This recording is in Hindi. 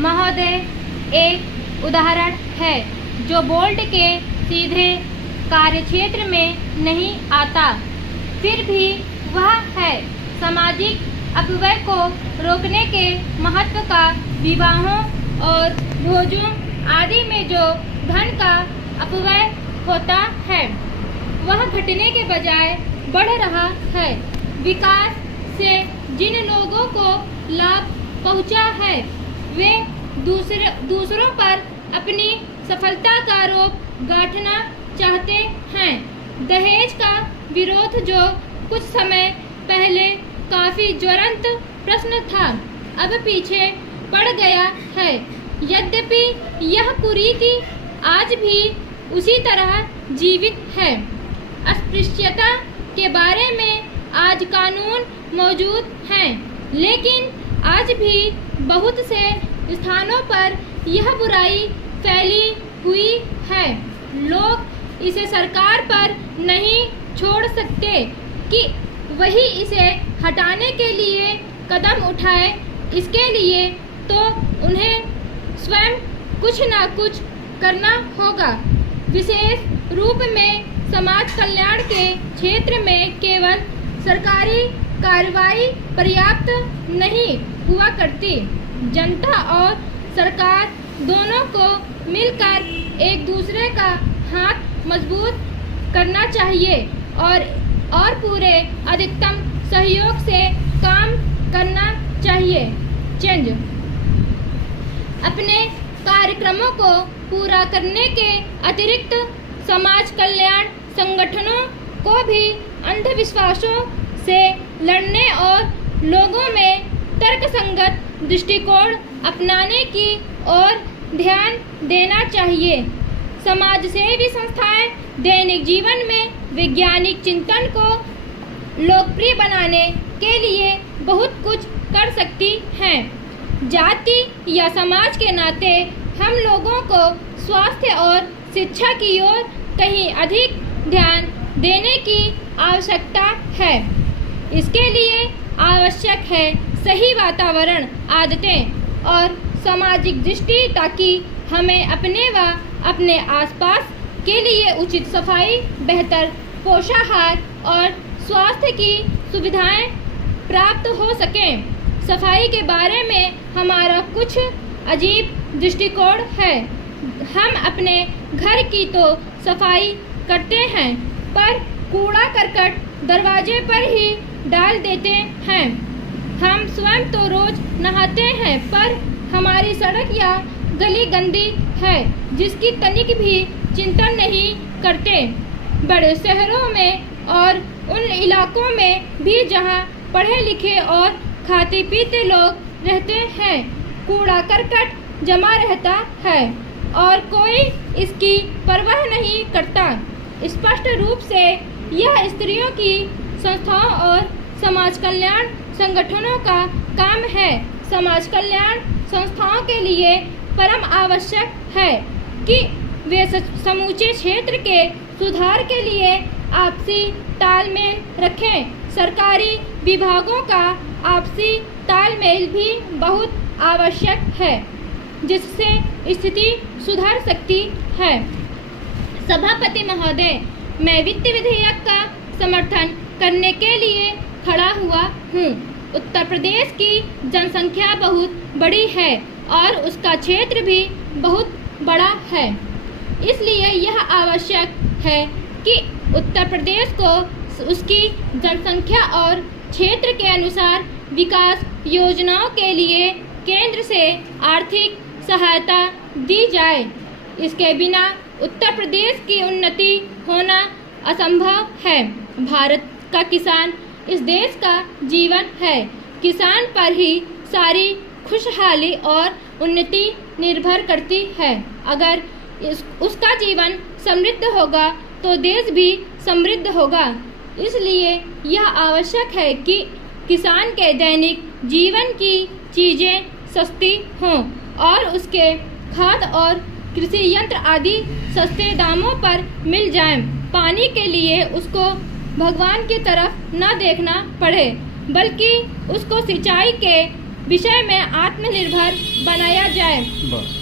महोदय एक उदाहरण है जो बोर्ड के सीधे कार्यक्षेत्र में नहीं आता, फिर भी वह है सामाजिक अपव्यय को रोकने के महत्व का। विवाहों और भोजों आदि में जो धन का अपव्यय होता है वह घटने के बजाय बढ़ रहा है। विकास से जिन लोगों को लाभ पहुंचा है वे दूसरों पर अपनी सफलता का आरोप गांठना चाहते हैं। दहेज का विरोध जो कुछ समय पहले काफी ज्वलंत प्रश्न था, अब पीछे पड़ गया है। यद्यपि यह कुरीति आज भी उसी तरह जीवित है। अस्पृश्यता के बारे में आज कानून मौजूद हैं, लेकिन आज भी बहुत से स्थानों पर यह बुराई फैली हुई है। लोग इसे सरकार पर नहीं छोड़ सकते कि वही इसे हटाने के लिए कदम उठाए। इसके लिए तो उन्हें स्वयं कुछ न कुछ करना होगा। विशेष रूप में समाज कल्याण के क्षेत्र में केवल सरकारी कार्रवाई पर्याप्त नहीं हुआ करती। जनता और सरकार दोनों को मिलकर एक दूसरे का हाथ मजबूत करना चाहिए और पूरे अधिकतम सहयोग से काम करना चाहिए। चेंज अपने कार्यक्रमों को पूरा करने के अतिरिक्त समाज कल्याण संगठनों को भी अंधविश्वासों से लड़ने और लोगों में तर्कसंगत दृष्टिकोण अपनाने की ओर ध्यान देना चाहिए। समाजसेवी संस्थाएं दैनिक जीवन में वैज्ञानिक चिंतन को लोकप्रिय बनाने के लिए बहुत कुछ कर सकती हैं। जाति या समाज के नाते हम लोगों को स्वास्थ्य और शिक्षा की ओर कहीं अधिक ध्यान देने की आवश्यकता है। इसके लिए आवश्यक है सही वातावरण, आदतें और सामाजिक दृष्टि, ताकि हमें अपने व अपने आसपास के लिए उचित सफाई, बेहतर पोषाहार और स्वास्थ्य की सुविधाएं प्राप्त हो सकें। सफाई के बारे में हमारा कुछ अजीब दृष्टिकोण है। हम अपने घर की तो सफाई करते हैं, पर कूड़ा करकट दरवाजे पर ही डाल देते हैं। हम स्वयं तो रोज नहाते हैं, पर हमारी सड़क या गली गंदी है जिसकी तनिक भी चिंतन नहीं करते। बड़े शहरों में और उन इलाकों में भी जहां पढ़े लिखे और खाते पीते लोग रहते हैं, कूड़ा करकट जमा रहता है और कोई इसकी परवाह नहीं करता। स्पष्ट रूप से यह स्त्रियों की संस्थाओं और समाज कल्याण संगठनों का काम है। समाज कल्याण संस्थाओं के लिए परम आवश्यक है कि वे समूचे क्षेत्र के सुधार के लिए आपसी तालमेल रखें। सरकारी विभागों का आपसी तालमेल भी बहुत आवश्यक है, जिससे स्थिति सुधर सकती है। सभापति महोदय, मैं वित्त विधेयक का समर्थन करने के लिए खड़ा हुआ हूँ। उत्तर प्रदेश की जनसंख्या बहुत बड़ी है और उसका क्षेत्र भी बहुत बड़ा है। इसलिए यह आवश्यक है कि उत्तर प्रदेश को उसकी जनसंख्या और क्षेत्र के अनुसार विकास योजनाओं के लिए केंद्र से आर्थिक सहायता दी जाए। इसके बिना उत्तर प्रदेश की उन्नति होना असंभव है। भारत का किसान इस देश का जीवन है। किसान पर ही सारी खुशहाली और उन्नति निर्भर करती है। अगर उसका जीवन समृद्ध होगा तो देश भी समृद्ध होगा। इसलिए यह आवश्यक है कि किसान के दैनिक जीवन की चीज़ें सस्ती हों और उसके खाद और कृषि यंत्र आदि सस्ते दामों पर मिल जाएं। पानी के लिए उसको भगवान की तरफ न देखना पड़े, बल्कि उसको सिंचाई के विषय में आत्मनिर्भर बनाया जाए। बस।